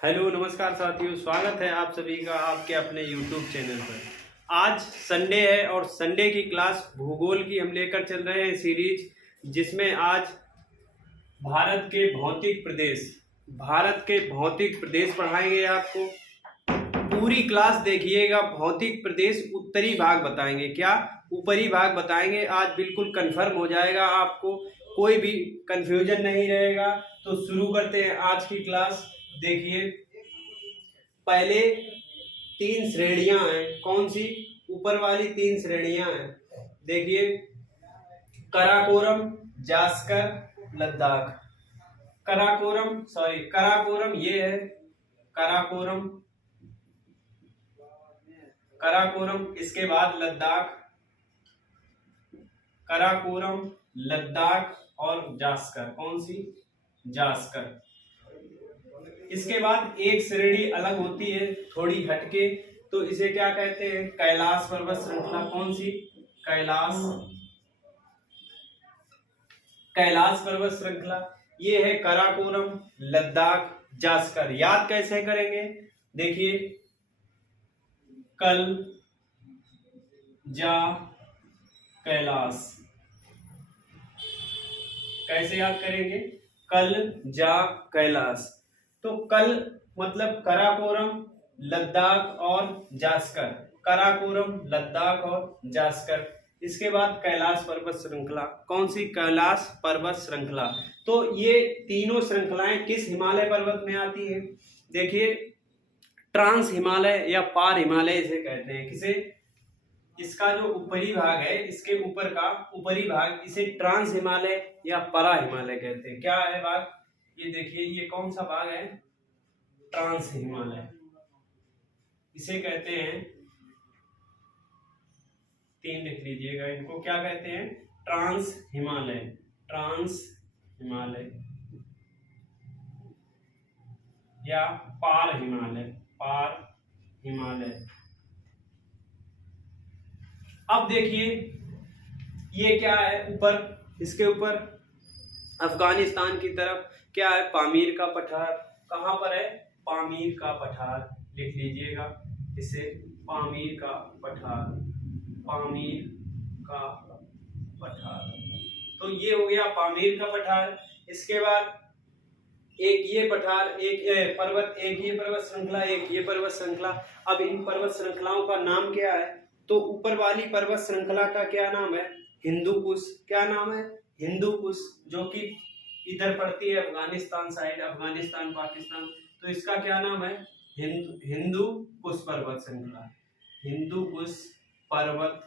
Hello नमस्कार साथियों, स्वागत है आप सभी का आपके अपने YouTube चैनल पर। आज संडे है और संडे की क्लास भूगोल की हम लेकर चल रहे हैं सीरीज, जिसमें आज भारत के भौतिक प्रदेश पढ़ाएंगे आपको। पूरी क्लास देखिएगा। भौतिक प्रदेश उत्तरी भाग बताएंगे, क्या ऊपरी भाग बताएंगे। आज बिल्कुल कंफर्म हो जाएगा, आपको कोई भी कंफ्यूजन नहीं रहेगा। तो शुरू करते हैं आज की क्लास। देखिए, पहले 3 श्रेणियां हैं। कौन सी? ऊपर वाली 3 श्रेणियां हैं। देखिए, कराकोरम, जास्कर, लद्दाख। कराकोरम ये है। कराकोरम, इसके बाद लद्दाख। कराकोरम, लद्दाख और जास्कर। कौन सी? जास्कर। इसके बाद एक श्रेणी अलग होती है, थोड़ी हटके, तो इसे क्या कहते हैं? कैलाश पर्वत श्रृंखला। कौन सी? कैलाश पर्वत श्रृंखला। ये है कराकोरम, लद्दाख, जास्कर। याद कैसे करेंगे? देखिए, कल जा कैलाश। कैसे याद करेंगे? कल जा कैलाश। तो कल मतलब कराकोरम, लद्दाख और जास्कर। कराकोरम, लद्दाख और जास्कर। इसके बाद कैलाश पर्वत श्रृंखला। कौन सी? कैलाश पर्वत श्रृंखला। तो ये तीनों श्रृंखलाएं किस हिमालय पर्वत में आती है? देखिए, ट्रांस हिमालय या पार हिमालय इसे कहते हैं। किसे? इसका जो ऊपरी भाग है, इसके ऊपर का ऊपरी भाग, इसे ट्रांस हिमालय या परा हिमालय कहते हैं। क्या है भाग? ये देखिए, ये कौन सा भाग है? ट्रांस हिमालय। इसे कहते हैं, 3 लिख लीजिएगा इनको। क्या कहते हैं? ट्रांस हिमालय। ट्रांस हिमालय या पार हिमालय। पार हिमालय। अब देखिए, ये क्या है? ऊपर, इसके ऊपर अफगानिस्तान की तरफ क्या है? पामीर का पठार। कहां पर है? पामीर का पठार। लिख लीजिएगा इसे, पामीर का पठार। पामीर का पठार। तो ये हो गया पामीर का पठार। इसके बाद एक ये पठार, एक पर्वत, एक ये पर्वत श्रृंखला, एक ये पर्वत श्रृंखला। अब इन पर्वत श्रृंखलाओं का नाम क्या है? तो ऊपर वाली पर्वत श्रृंखला का क्या नाम है? हिंदू कुश। क्या नाम है? हिंदू कुश, जो कि इधर पड़ती है अफगानिस्तान साइड, अफगानिस्तान पाकिस्तान। तो इसका क्या नाम है? हिंदू कुश पर्वत श्रृंखला। हिंदू कुश पर्वत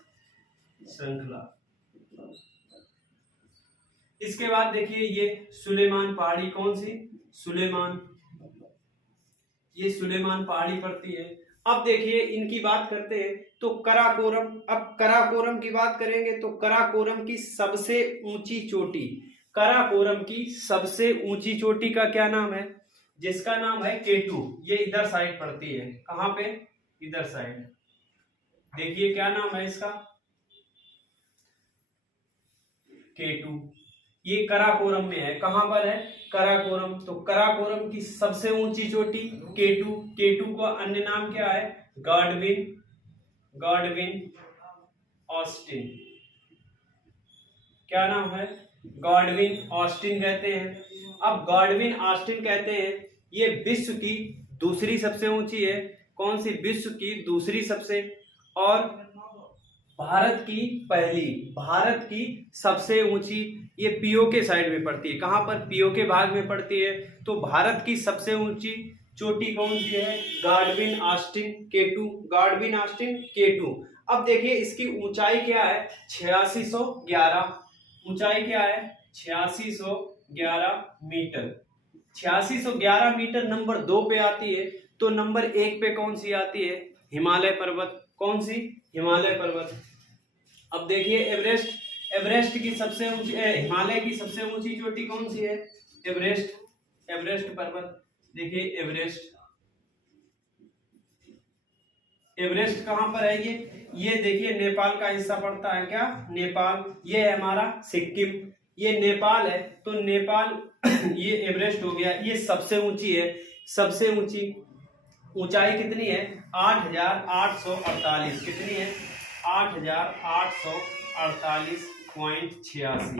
श्रृंखला। इसके बाद देखिए, ये सुलेमान पहाड़ी। कौन सी? सुलेमान। ये सुलेमान पहाड़ी पड़ती है। अब देखिए, इनकी बात करते हैं तो कराकोरम। अब कराकोरम की बात करेंगे तो कराकोरम की सबसे ऊंची चोटी, कराकोरम की सबसे ऊंची चोटी का क्या नाम है? जिसका नाम है केटू। ये इधर साइड पड़ती है। कहां पे? इधर साइड। देखिए, क्या नाम है इसका? केटू। ये कराकोरम में है। कहां पर है? कराकोरम। तो कराकोरम की सबसे ऊंची चोटी केटू। केटू का अन्य नाम क्या है? गॉडविन। Godwin Austen. क्या नाम है? गॉडविन ऑस्टिन कहते हैं। अब गॉडविन ऑस्टिन कहते हैं, ये विश्व की दूसरी सबसे ऊंची है। कौन सी? विश्व की दूसरी सबसे, और भारत की पहली। भारत की सबसे ऊंची। ये पीओके साइड में पड़ती है। कहां पर? पीओके भाग में पड़ती है। तो भारत की सबसे ऊंची चोटी कौन सी है? Godwin Austen K two. Godwin Austen K two. अब देखिए, इसकी ऊंचाई क्या है? 8611। ऊंचाई क्या है? 8611 मीटर। 8611 मीटर नंबर 2 पे आती है। तो नंबर 1 पे कौन सी आती है? हिमालय पर्वत। कौन सी? हिमालय पर्वत। अब देखिए, एवरेस्ट की सबसे ऊंची, हिमालय की सबसे ऊंची चोटी कौन सी है? एवरेस्ट पर्वत। देखिए, एवरेस्ट कहां पर है? ये देखिए, नेपाल का हिस्सा पड़ता है। क्या? नेपाल। ये है हमारा सिक्किम। ये नेपाल है। तो नेपाल ये एवरेस्ट हो गया, ये सबसे ऊंची है। सबसे ऊंचाई कितनी है? 8,848। कितनी है? 8,848.86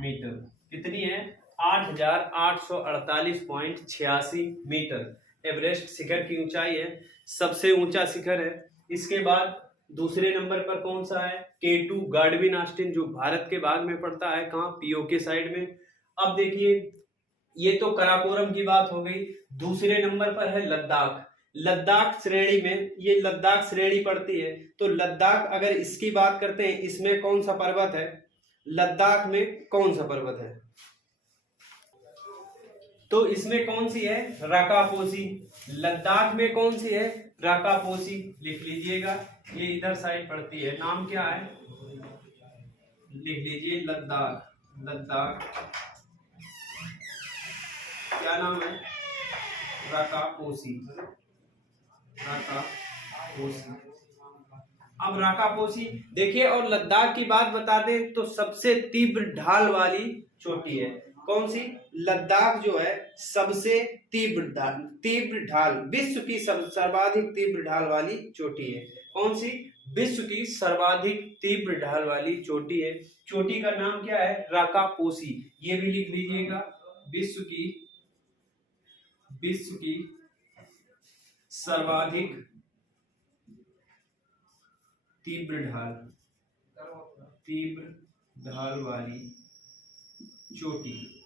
मीटर। कितनी है? 8,848.86 मीटर एवरेस्ट शिखर की ऊंचाई है, सबसे ऊंचा शिखर है। इसके बाद दूसरे नंबर पर कौन सा है? K2 गाडविन ऑस्टिन, जो भारत के भाग में पड़ता है, कहाँ? पीओके साइड में। अब देखिए, ये तो कराकोरम की बात हो गई। दूसरे नंबर पर है लद्दाख। लद्दाख श्रेणी में, ये लद्दाख श्रेणी पड़ती है, तो लद्दाख अगर इसकी बात करते हैं, इसमें कौन सा पर्वत है? लद्दाख में कौन सा पर्वत है? तो इसमें कौन सी है? राकापोसी। लद्दाख में कौन सी है? राकापोसी। लिख लीजिएगा, ये इधर साइड पड़ती है। नाम क्या है? लिख लीजिए, लद्दाख। लद्दाख क्या नाम है? राकापोसी। राकापोसी। अब राकापोसी देखिए, और लद्दाख की बात बता दें तो सबसे तीव्र ढाल वाली चोटी है। कौन सी? लद्दाख जो है सबसे तीव्र ढाल, विश्व की सर्वाधिक तीव्र ढाल वाली चोटी है। कौन सी? विश्व की सर्वाधिक तीव्र ढाल वाली चोटी है। चोटी का नाम क्या है? राकापोसी। ये भी लिख लीजिएगा, विश्व की सर्वाधिक तीव्र ढाल वाली चोटी।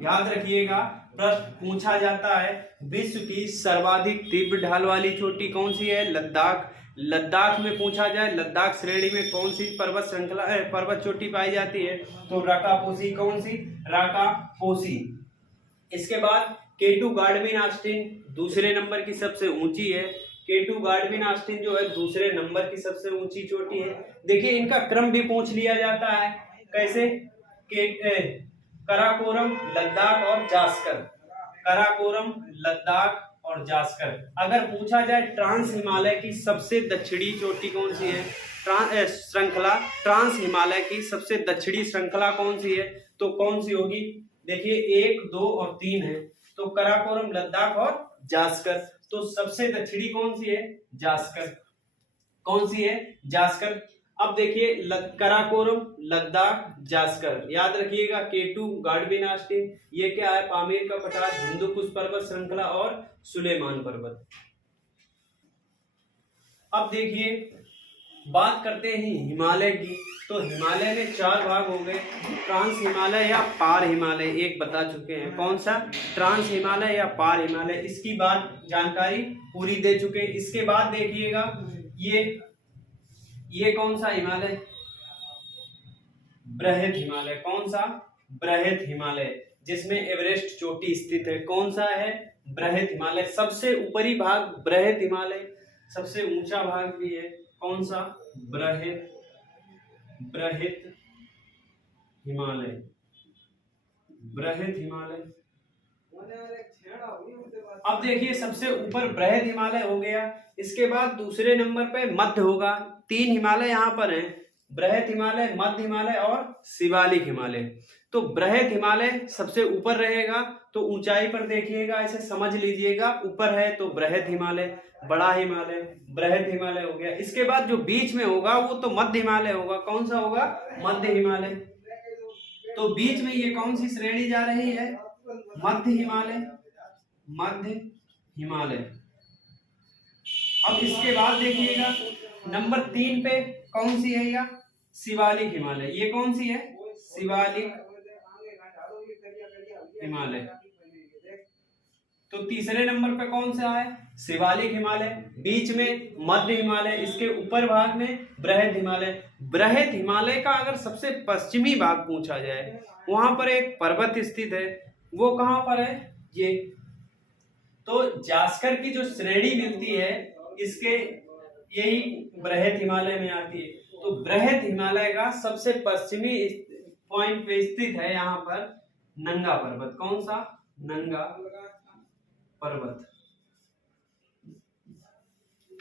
याद रखिएगा, प्रश्न पूछा जाता है, विश्व की सर्वाधिक तीव्र ढाल वाली चोटी कौन सी है? लद्दाख। लद्दाख में पूछा जाए, लद्दाख श्रेणी में कौन सी पर्वत श्रृंखला है, पर्वत चोटी पाई जाती है? तो राकापोसी। कौन सी? राकापोसी। इसके बाद K2 गाडविन ऑस्टिन दूसरे नंबर की सबसे ऊंची है। K2 गाडविन ऑस्टिन जो है दूसरे नंबर की सबसे ऊंची चोटी है। देखिए, इनका क्रम भी पूछ लिया जाता है। कैसे? कराकोरम, लद्दाख और जास्कर। कराकोरम, लद्दाख और जास्कर। अगर पूछा जाए ट्रांस हिमालय की सबसे दक्षिणी चोटी कौन सी है? ट्रांस हिमालय की सबसे दक्षिणी श्रृंखला कौन सी है? तो कौन सी होगी? देखिए, 1, 2 और 3 है, तो कराकोरम, लद्दाख और जास्कर। तो सबसे दक्षिणी कौन सी है? जास्कर। कौन सी है? जास्कर। अब देखिए, कराकोरम, लद्दाख, जास्कर। याद रखिएगा, K2 गाडविन ऑस्टिन, ये क्या है? पामीर का पठार, हिंदू कुश पर्वत श्रृंखला और सुलेमान पर्वत। अब देखिए, बात करते हैं हिमालय की। तो हिमालय में 4 भाग हो गए, ट्रांस हिमालय या पार हिमालय, एक बता चुके हैं। कौन सा? ट्रांस हिमालय या पार हिमालय, इसकी बात जानकारी पूरी दे चुके हैं। इसके बाद देखिएगा, ये कौन सा हिमालय? बृहद हिमालय। कौन सा? बृहद हिमालय, जिसमें एवरेस्ट चोटी स्थित है। कौन सा है? बृहद हिमालय। सबसे ऊपरी भाग बृहद हिमालय, सबसे ऊंचा भाग भी है। कौन सा? बृहद हिमालय। बृहद हिमालय। अब देखिए, सबसे ऊपर बृहद हिमालय हो गया। इसके बाद दूसरे नंबर पे मध्य होगा। 3 हिमालय यहाँ पर हैं, बृहद हिमालय, मध्य हिमालय और शिवालिक हिमालय। तो बृहद हिमालय सबसे ऊपर रहेगा। तो ऊंचाई पर देखिएगा, ऐसे समझ लीजिएगा, ऊपर है तो बृहद हिमालय, बड़ा हिमालय, बृहद हिमालय हो गया। इसके बाद जो बीच में होगा वो तो मध्य हिमालय होगा। कौन सा होगा? मध्य हिमालय। तो बीच में ये कौन सी श्रेणी जा रही है? मध्य हिमालय। मध्य हिमालय। अब इसके बाद देखिएगा, नंबर 3 पे कौन सी है? या शिवालिक हिमालय। ये कौन सी है? शिवालिक हिमालय। तो तीसरे नंबर पे कौन सा है? शिवालिक हिमालय। बीच में मध्य हिमालय, इसके ऊपर भाग में बृहद हिमालय। बृहद हिमालय का अगर सबसे पश्चिमी भाग पूछा जाए, वहां पर एक पर्वत स्थित है। वो कहां पर है? ये तो जास्कर की जो श्रेणी मिलती है, इसके यही बृहद हिमालय में आती है। तो बृहद हिमालय का सबसे पश्चिमी पॉइंट पे स्थित है यहाँ पर नंगा पर्वत। कौन सा? नंगा पर्वत।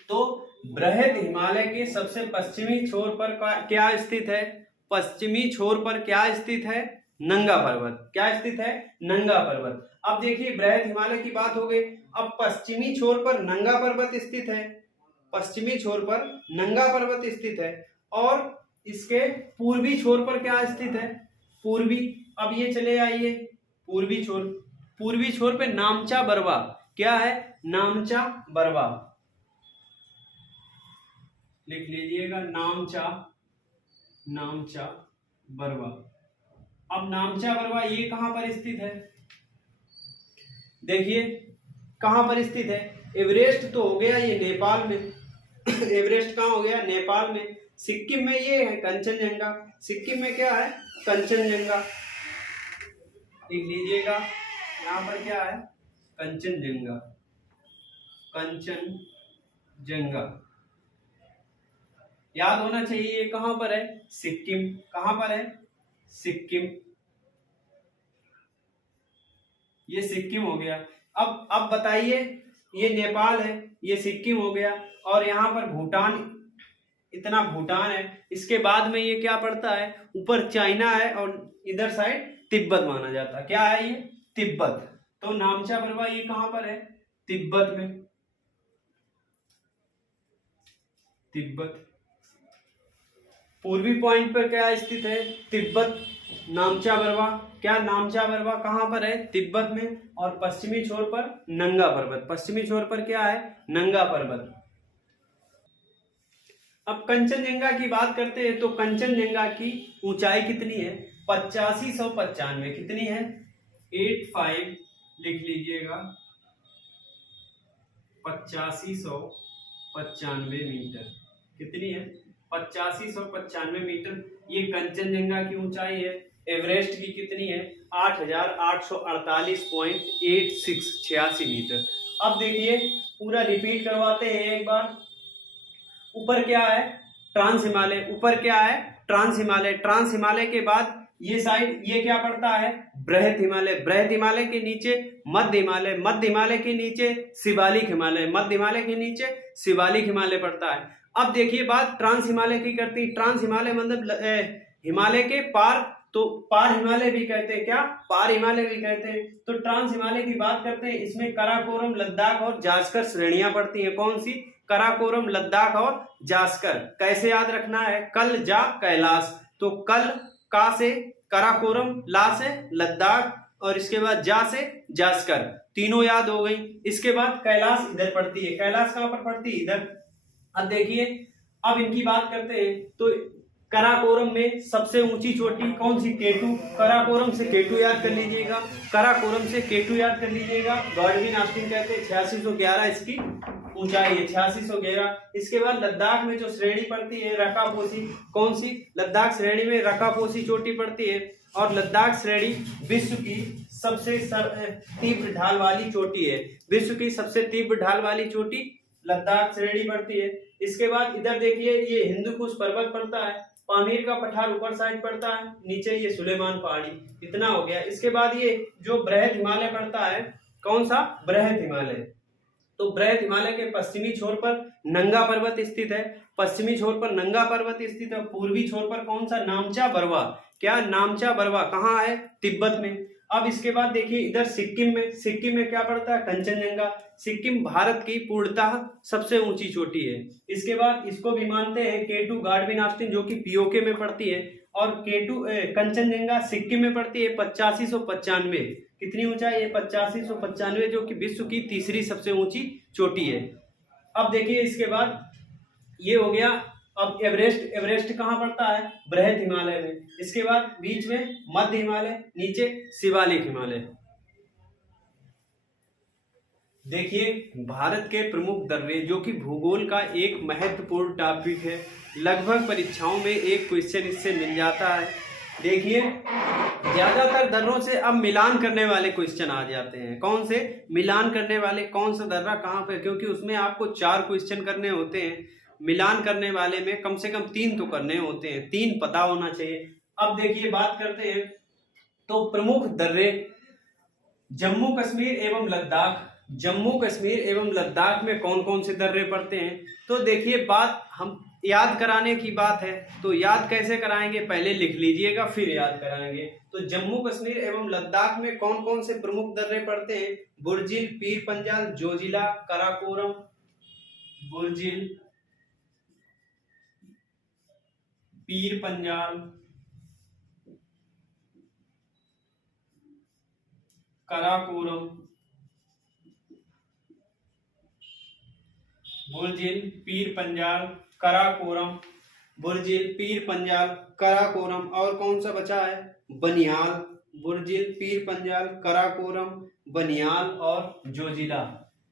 तो बृहद हिमालय के सबसे पश्चिमी छोर पर क्या स्थित है? पश्चिमी छोर पर क्या स्थित है? नंगा पर्वत। क्या स्थित है? नंगा पर्वत। अब देखिए बृहद हिमालय की बात हो गई। अब पश्चिमी छोर पर नंगा पर्वत स्थित है, पश्चिमी छोर पर नंगा पर्वत स्थित है, और इसके पूर्वी छोर पर क्या स्थित है, पूर्वी। अब ये चले आइए पूर्वी छोर, पूर्वी छोर पे नामचा बरवा, क्या है, नामचा बरवा, लिख लीजिएगा नामचा, नामचा बरवा। अब नामचा बरवा ये कहां पर स्थित है, देखिए कहां पर स्थित है। एवरेस्ट तो हो गया ये नेपाल में, एवरेस्ट कहां हो गया, नेपाल में। सिक्किम में ये है कंचनजंगा, सिक्किम में क्या है, कंचनजंगा, लिख लीजिएगा यहाँ पर क्या है, कंचनजंगा, कंचनजंगा याद होना चाहिए। ये कहां पर है, सिक्किम, कहां पर है, सिक्किम, ये सिक्किम हो गया। अब बताइए, ये नेपाल है, ये सिक्किम हो गया, और यहाँ पर भूटान, इतना भूटान है। इसके बाद में ये क्या पड़ता है, ऊपर चाइना है, और इधर साइड तिब्बत माना जाता है, क्या है ये, तिब्बत। तो नामचा बरवा ये कहां पर है, तिब्बत में, तिब्बत। पूर्वी पॉइंट पर क्या स्थित है, तिब्बत। नामचा बरवा, क्या नामचा बरवा कहां पर है, तिब्बत में। और पश्चिमी छोर पर नंगा पर्वत, पश्चिमी छोर पर क्या है, नंगा पर्वत। अब कंचनजंगा की बात करते हैं, तो कंचनजंगा की ऊंचाई कितनी है, 8595, कितनी है, 85, लिख लीजिएगा 8595 मीटर, कितनी है, 8595 मीटर ये कंचनजंगा की ऊंचाई है। एवरेस्ट की कितनी है, 8848.86 मीटर। अब देखिए पूरा रिपीट करवाते हैं एक बार। ऊपर क्या है, ट्रांस हिमालय, ऊपर क्या है, ट्रांस हिमालय। ट्रांस हिमालय के बाद ये साइड ये क्या पड़ता है, बृहद हिमालय। बृहद हिमालय के नीचे मध्य हिमालय, मध्य हिमालय के नीचे शिवालिक हिमालय, मध्य हिमालय के नीचे शिवालिक हिमालय पड़ता है। अब देखिए बात ट्रांस हिमालय की करती। ट्रांस हिमालय मतलब हिमालय के पार, तो पार हिमालय भी कहते हैं, क्या, पार हिमालय भी कहते हैं। तो ट्रांस हिमालय की बात करते हैं, इसमें काराकोरम, लद्दाख और जास्कर श्रेणियां पड़ती हैं। कौन सी, काराकोरम, लद्दाख और जास्कर। कैसे याद रखना है, कल जा कैलाश, तो कल का से काराकोरम, ला से लद्दाख, और इसके बाद जा से जास्कर, तीनों याद हो गई। इसके बाद कैलाश इधर पड़ती है, कैलाश कहां पर पड़ती है, इधर। अब देखिए अब इनकी बात करते हैं, तो काराकोरम में सबसे ऊंची चोटी कौन सी, केटू। काराकोरम से केटू याद कर लीजिएगा, काराकोरम से केटू याद कर लीजिएगा। गॉडविन ऑस्टिन कहते हैं, 8611 इसकी ऊंचाई है, 8611। इसके बाद लद्दाख में जो श्रेणी पड़ती है रकापोसी, कौन सी, लद्दाख श्रेणी में रकापोसी चोटी पड़ती है। और लद्दाख श्रेणी विश्व की सबसे तीव्र ढाल वाली चोटी है, विश्व की सबसे तीव्र ढाल वाली चोटी लद्दाख श्रेणी पड़ती है। इसके बाद इधर देखिए ये हिंदुकुश पर्वत पड़ता है, पामीर का पठार ऊपर साइड पड़ता है, नीचे ये सुलेमान पहाड़ी, इतना हो गया। इसके बाद ये जो बृहद हिमालय पड़ता है, कौन सा, बृहद हिमालय। तो बृहद हिमालय के पश्चिमी छोर पर नंगा पर्वत स्थित है, पश्चिमी छोर पर नंगा पर्वत स्थित है। पूर्वी छोर पर कौन सा, नामचा बरवा, क्या, नामचा बरवा कहाँ है, तिब्बत में। अब इसके बाद देखिए इधर सिक्किम में, सिक्किम में क्या पड़ता है, कंचनजंगा। सिक्किम भारत की पूर्णतः सबसे ऊंची चोटी है। इसके बाद इसको भी मानते हैं केटू गार्डविन ऑस्टिन, जो कि पीओके में पड़ती है, और केटू कंचनजंगा सिक्किम में पड़ती है 8595, कितनी ऊंचाई है, 8595, जो कि विश्व की तीसरी सबसे ऊंची चोटी है। अब देखिए इसके बाद ये हो गया। अब एवरेस्ट, एवरेस्ट कहाँ पड़ता है, बृहद हिमालय में। इसके बाद बीच में मध्य हिमालय, नीचे शिवालिक हिमालय। देखिए भारत के प्रमुख दर्रे, जो कि भूगोल का एक महत्वपूर्ण टॉपिक है, लगभग परीक्षाओं में एक क्वेश्चन इससे मिल जाता है। देखिए ज्यादातर दर्रों से अब मिलान करने वाले क्वेश्चन आ जाते हैं। कौन से, मिलान करने वाले, कौन सा दर्रा कहाँ पे, क्योंकि उसमें आपको 4 क्वेश्चन करने होते हैं। मिलान करने वाले में कम से कम 3 तो करने होते हैं, 3 पता होना चाहिए। अब देखिए बात करते हैं, तो प्रमुख दर्रे जम्मू कश्मीर एवं लद्दाख, जम्मू कश्मीर एवं लद्दाख में कौन कौन से दर्रे पड़ते हैं। तो देखिए बात हम याद कराने की बात है तो याद कैसे कराएंगे, पहले लिख लीजिएगा फिर याद कराएंगे। तो जम्मू कश्मीर एवं लद्दाख में कौन कौन से प्रमुख दर्रे पड़ते हैं? बुर्जिल, पीर पंजाल, जोजिला, कराकोरम। बुर्जिल, पीर पंजाल, कराकोरम। बुर्जिल, पीर पंजाल, कराकोरम। बुर्जिल, पीर पंजाल, कराकोरम। और कौन सा बचा है? बनिहाल। बुर्जिल, पीर पंजाल, कराकोरम, बनिहाल और जोजिला।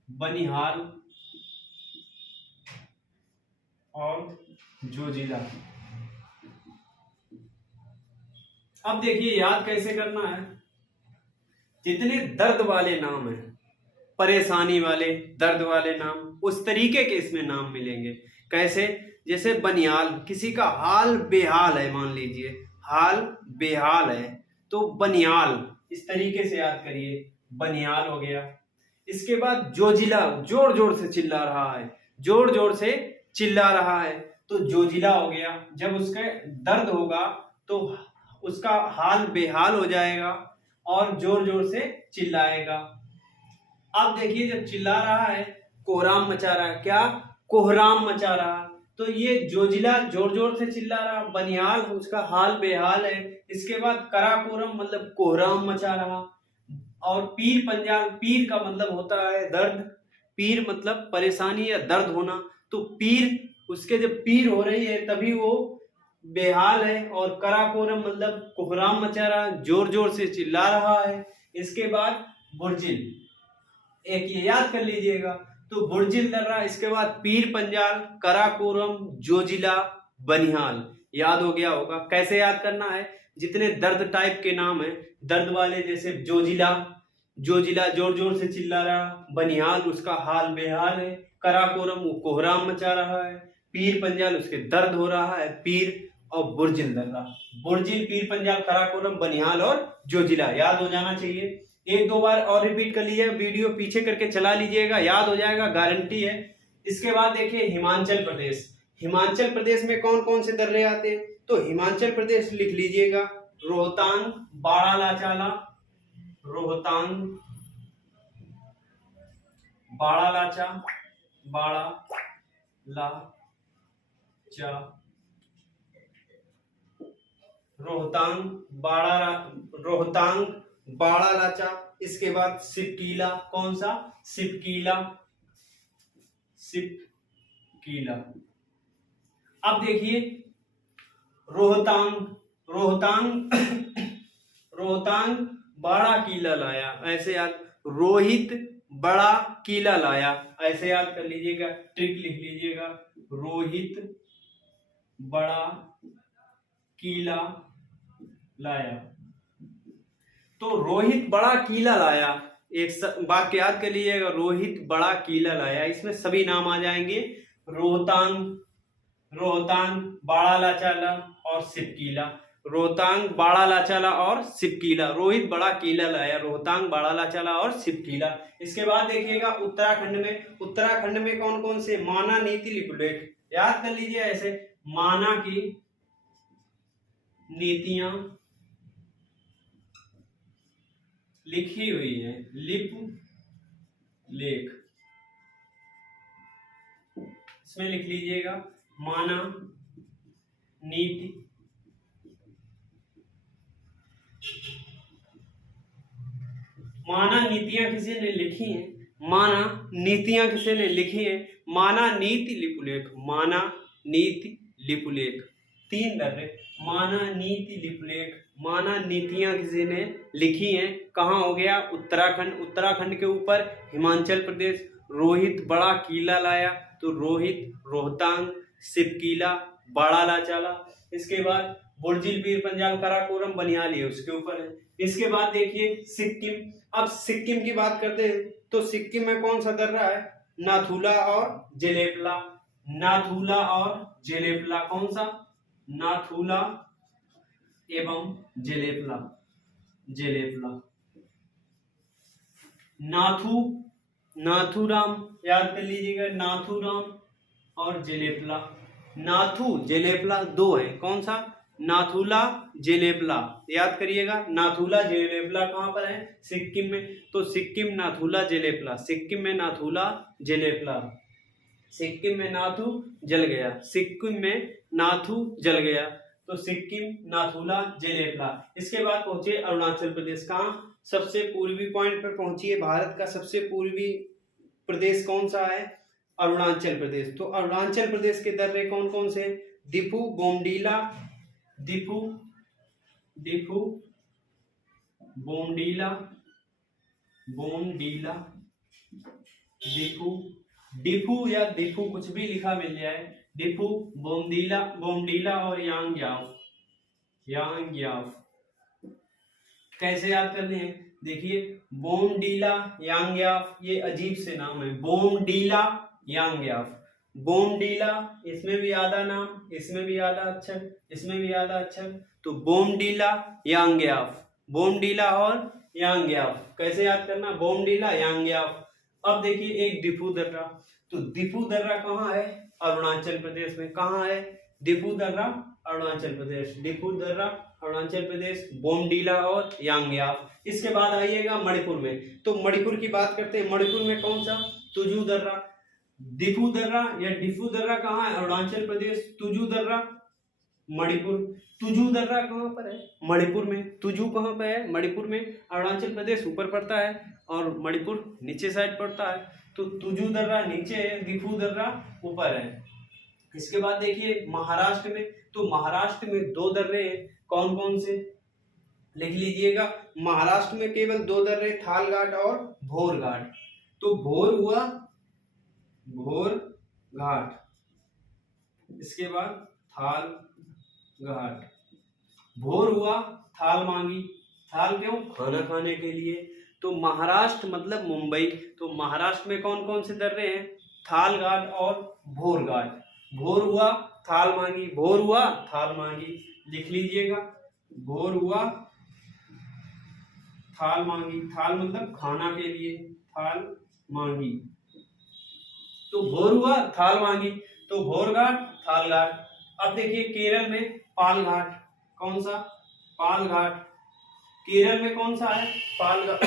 बनिहाल और जोजिला। अब देखिए याद कैसे करना है। जितने दर्द वाले नाम हैं, परेशानी वाले, दर्द वाले नाम, उस तरीके के इसमें नाम मिलेंगे। कैसे? जैसे बनियाल, किसी का हाल बेहाल है, मान लीजिए हाल बेहाल है तो बनियाल, इस तरीके से याद करिए, बनियाल हो गया। इसके बाद जोजिला, जोर जोर से चिल्ला रहा है, जोर जोर से चिल्ला रहा है तो जोजिला हो गया। जब उसका दर्द होगा तो उसका हाल बेहाल हो जाएगा और जोर जोर से चिल्लाएगा। अब देखिए जब चिल्ला रहा है, कोहराम मचा रहा है, क्या? कोहराम मचा रहा। तो ये जोजिला जोर जोर से चिल्ला रहा, बनियाल उसका हाल बेहाल है। इसके बाद कराकोरम मतलब कोहराम मचा रहा, और पीर पंजाल, पीर का मतलब होता है दर्द, पीर मतलब परेशानी या दर्द होना। तो पीर, उसके जब पीर हो रही है तभी वो बेहाल है, और कराकोरम मतलब कोहराम मचा रहा, जोर जोर से चिल्ला रहा है। इसके बाद बुर्जिल, एक ये याद कर लीजिएगा। तो बुर्जिल दर्रा, इसके बाद पीर पंजाल, कराकोरम, जोजिला, बनिहाल। याद हो गया होगा। कैसे याद करना है? जितने दर्द टाइप के नाम है, दर्द वाले, जैसे जोजिला, जोजिला जोर जोर से चिल्ला रहा, बनिहाल उसका हाल बेहाल है, कराकोरम वो कोहराम मचा रहा है, पीर पंजाल उसके दर्द हो रहा है, पीर, और बुर्जिल दर्रा। बुर्जिल, पीर पंजाल, कराकोरम, बनिहाल और जोजिला याद हो जाना चाहिए। एक दो बार और रिपीट कर लीजिए, वीडियो पीछे करके चला लीजिएगा, याद हो जाएगा, गारंटी है। इसके बाद देखिए हिमाचल प्रदेश। हिमाचल प्रदेश में कौन कौन से दर्रे आते हैं? तो हिमाचल प्रदेश लिख लीजिएगा, रोहतांग, बाड़ालाचाला, रोहतांग, बाड़ालाचा, बाड़ा ला चा, रोहतांग, रोहतांग, बाड़ालाचा। इसके बाद सिपकीला, कौन सा? सिपकीला, सिपकीला। अब देखिए रोहतांग, रोहतांग रोहतांग बड़ा किला लाया, ऐसे याद। रोहित बड़ा किला लाया, ऐसे याद कर लीजिएगा, ट्रिक लिख लीजिएगा, रोहित बड़ा किला लाया। तो रोहित बड़ा किला लाया, एक वाक्य याद कर लीजिएगा, रोहित बड़ा किला लाया। इसमें सभी नाम आ जाएंगे, रोहतांग, रोहतांग, बाड़ालाचाला और सिपकीला। रोहतांग, बाड़ालाचाला और सिपकीला, रोहित बड़ा किला लाया, रोहतांग, बाड़ालाचाला और सिपकीला। इसके बाद देखिएगा उत्तराखंड में, उत्तराखंड में कौन कौन से? माना, नीति, लिपुलेख। याद कर लीजिए ऐसे, माना की नीतियां लिखी हुई है, लिप लेख, इसमें लिख लीजिएगा माना नीति, माना नीतियां किसी ने लिखी हैं, माना नीतियां किसी ने लिखी हैं, माना नीति लिपुलेख, माना नीति लिपुलेख, तीन दर्रे, माना नीति लिपुलेख, माना नीतियां किसी ने लिखी हैं। कहाँ हो गया? उत्तराखंड। उत्तराखंड के ऊपर हिमाचल प्रदेश। रोहित बड़ा किला लाया, तो रोहित, रोहतांग, सिपकीला, बाड़ालाचाला। इसके बाद बुर्जिल, पीर पंजाल, कराकोरम, बनिहाल, ये उसके ऊपर है। इसके बाद देखिए सिक्किम। अब सिक्किम की बात करते हैं तो सिक्किम में कौन सा दर्रा है? नाथुला और जेलेपला, नाथुला और जेलेपला। कौन सा? नाथुला एवं जेलेपला, जेलेपला। नाथू, नाथूराम याद कर लीजिएगा, नाथूराम और जेलेपला। नाथू जेलेपला दो है। कौन सा? नाथुला जेलेपला, याद करिएगा। नाथुला जेलेपला कहाँ पर है? सिक्किम में। तो सिक्किम नाथुला जेलेपला, सिक्किम में नाथुला जेलेपला, सिक्किम में नाथू जल गया, सिक्किम में नाथू जल गया, तो सिक्किम नाथुला जेलेपला। इसके बाद पहुंचे अरुणाचल प्रदेश। कहाँ? सबसे पूर्वी पॉइंट पर पहुंचिए। भारत का सबसे पूर्वी प्रदेश कौन सा है? अरुणाचल प्रदेश। तो अरुणाचल प्रदेश के दर्रे कौन कौन से? दिफू, बोमडीला, दिफू, दिफू, बोमडीला, बोमडीला, दिफू, डिफू या दिफू कुछ भी लिखा मिल जाए, डिफू, बोमडीला, बोमडीला और यांग्याफ, यांग्याफ। कैसे याद करने हैं? देखिए, बोमडीला, यांग्याफ, ये अजीब से नाम है। बोमडीला, यांग्याफ, बोमडीला, इसमें भी आधा नाम, इसमें भी आधा अक्षर, इसमें भी आधा अक्षर, तो बोमडीला, यांग्याफ, बोमडीला और यांग्याफ। कैसे याद करना? बोमडीला, यांग्याफ। अब देखिए एक डिफू दर्रा, तो डिफू दर्रा कहाँ है? अरुणाचल प्रदेश में। कहाँ है? डिफू दर्रा अरुणाचल प्रदेश, डिफू दर्रा अरुणाचल प्रदेश, बोमडीला और यांग्याफ। इसके बाद आइएगा मणिपुर में। तो मणिपुर की बात करते हैं। मणिपुर में कौन सा? तुजू दर्रा। डिफू दर्रा या डिफू दर्रा कहाँ है? अरुणाचल प्रदेश। तुजू दर्रा मणिपुर। तुजू दर्रा कहाँ पर है? मणिपुर में। तुजू कहाँ पर है? मणिपुर में। अरुणाचल प्रदेश ऊपर पड़ता है और मणिपुर नीचे साइड पड़ता है, तो तुजू दर्रा नीचे है, डिफू दर्रा ऊपर है। इसके बाद देखिए महाराष्ट्र में। तो महाराष्ट्र में दो दर्रे हैं। कौन कौन से? लिख लीजिएगा। महाराष्ट्र में केवल दो दर्रे, थाल घाट और भोर घाट। तो भोर हुआ, भोर घाट, इसके बाद थाल घाट। भोर हुआ, थाल मांगी। थाल क्यों? खाना खाने के लिए। तो महाराष्ट्र मतलब मुंबई। तो महाराष्ट्र में कौन कौन से दर्रे हैं? थाल घाट और भोर घाट। भोर हुआ, थाल मांगी, भोर हुआ, थाल मांगी, लिख लीजिएगा। भोर हुआ, थाल मांगी, थाल मतलब खाना के लिए, थाल मांगी। तो भोर हुआ, थाल मांगी, तो भोर घाट, थाल घाट। अब देखिए केरल में पाल घाट। कौन सा? पाल घाट। केरल में कौन सा है? पाल घाट।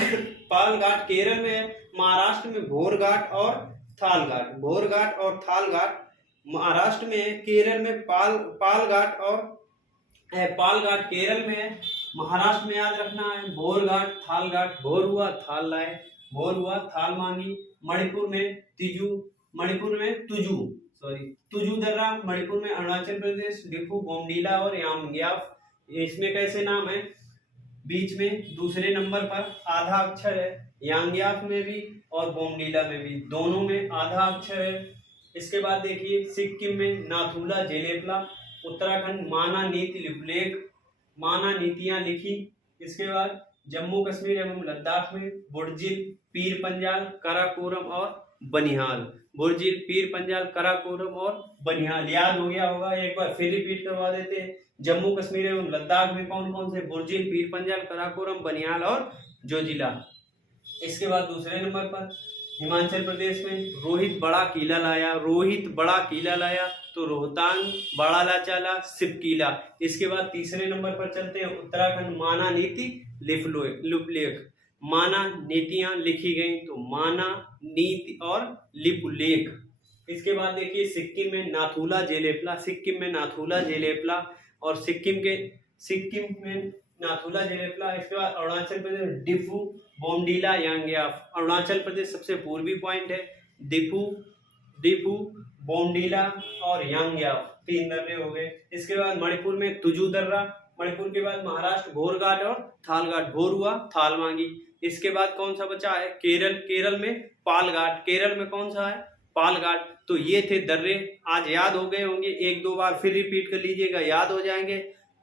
पाल घाट केरल में है। महाराष्ट्र में भोर घाट और थाल घाट। भोर घाट और थाल घाट महाराष्ट्र में है। केरल में पाल घाट और पाल घाट केरल में है। महाराष्ट्र में याद रखना है भोर घाट, थाल घाट। भोर हुआ, थाल लाए, भोर हुआ, थाल मांगी। मणिपुर में तिजू, मणिपुर में तुजू, सॉरी तुजू दर्रा। मणिपुर में अरुणाचल प्रदेश, डिफू, बोमडीला और यांग्याफ। इसमें कैसे नाम है? बीच में दूसरे नंबर पर आधा अक्षर है। यांग्याफ में भी और बोमडीला में भी, दोनों में आधा अक्षर है। इसके बाद देखिए सिक्किम में नाथुला जेलेपला। उत्तराखंड माना नीति लिपलेख, माना नीतियां लिखी। इसके बाद जम्मू कश्मीर एवं लद्दाख में बुर्जिल, पीर पंजाल, काराकोरम और बनिहाल। बुर्जिल, पीर पंजाल, काराकोरम और बनिहाल। याद हो गया होगा, एक बार फिर रिपीट करवा देते हैं। जम्मू कश्मीर एवं लद्दाख में कौन कौन से? बुर्जिल, पीर पंजाल, काराकोरम, बनिहाल और जोजिला। इसके बाद दूसरे नंबर पर हिमाचल प्रदेश में रोहित बड़ा किला लाया, रोहित बड़ा किला लाया, तो रोहतांग, बड़ा लाचाला, सिपकीला। इसके बाद तीसरे नंबर पर चलते हैं उत्तराखंड माना नीति लिपलेख। माना नीतियां लिखी गई, तो माना नीति और लिपलेख। इसके बाद देखिए सिक्किम में नाथुला जेलेपला, सिक्किम में नाथुला जेलेपला और सिक्किम में नाथुला जेलेपला। इसके बाद अरुणाचल प्रदेश डिफू, बोमडीला, यांग्याफ। अरुणाचल प्रदेश सबसे पूर्वी पॉइंट है। डिफू, बोमडीला और यांग्याफ, तीन दर्रे हो गए। इसके बाद मणिपुर में तुजू दर्रा। मणिपुर के बाद महाराष्ट्र भोर घाट और थाल घाट। भोर हुआ, थाल मांगी। इसके बाद कौन सा बचा है? केरल। केरल में पाल घाट। केरल में कौन सा है? पाल घाट। तो ये थे दर्रे, आज याद हो गए होंगे। एक दो बार फिर रिपीट कर लीजिएगा, याद हो जाएंगे।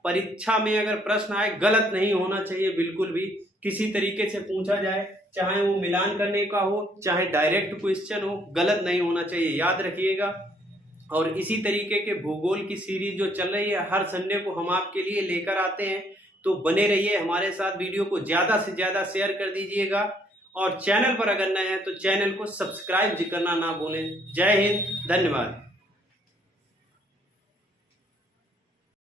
परीक्षा में अगर प्रश्न आए, गलत नहीं होना चाहिए बिल्कुल भी। किसी तरीके से पूछा जाए, चाहे वो मिलान करने का हो, चाहे डायरेक्ट क्वेश्चन हो, गलत नहीं होना चाहिए, याद रखिएगा। और इसी तरीके के भूगोल की सीरीज जो चल रही है, हर संडे को हम आपके लिए लेकर आते हैं। तो बने रहिए हमारे साथ, वीडियो को ज़्यादा से ज़्यादा शेयर कर दीजिएगा। और चैनल पर अगर नए हैं तो चैनल को सब्सक्राइब करना ना भूलें। जय हिंद, धन्यवाद।